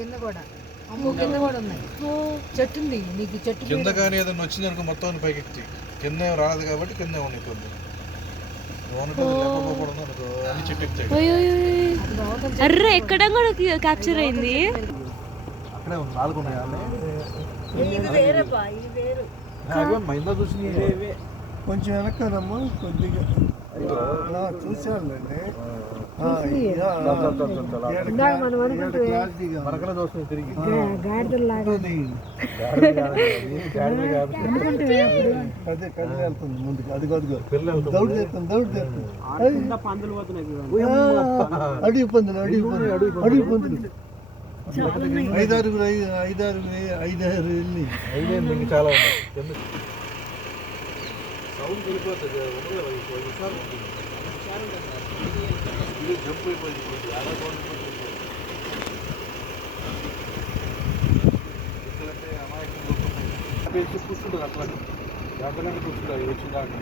కింద కూడా అమ్మో కింద కూడా ఉన్నాయి. చెట్టు ఉంది నీకు చెట్టు కింద కానీ ఏదైనా వచ్చింది అనుకో మొత్తం పైకి ఎక్కి కింద ఏం రాదు కాబట్టి కింద ఉన్నాయి కొన్ని అనుకో అన్ని చెట్టు ఎక్కుతాయి. అర్రే ఎక్కడం కూడా క్యాప్చర్ అయింది. అక్కడే ఉంది 4 ఉన్నాయి ఇది వేరే బా ఇది వేరు మైందా చూసి కొంచెం వెనక్కదమ్మా కొద్దిగా చూసానులేండి. మరకల దోషం తిరిగి అదే కళ్ళు వెళ్తుంది ముందుకు. అది అదిగో దౌడు తెస్తుంది దౌడు తెస్తుంది. అడుగు పందులు అడుగు పందులు 5-6 వెళ్ళి ఐదేందుకు చాలా ఉన్నాయి. సౌండ్ వెళ్ళిపోతుంది జంప్ అయిపోయింది. ఎక్కడంటే అమాయకం కూర్చుంటుంది అట్లా గంటలంటే కూర్చుంటుంది వచ్చిందాక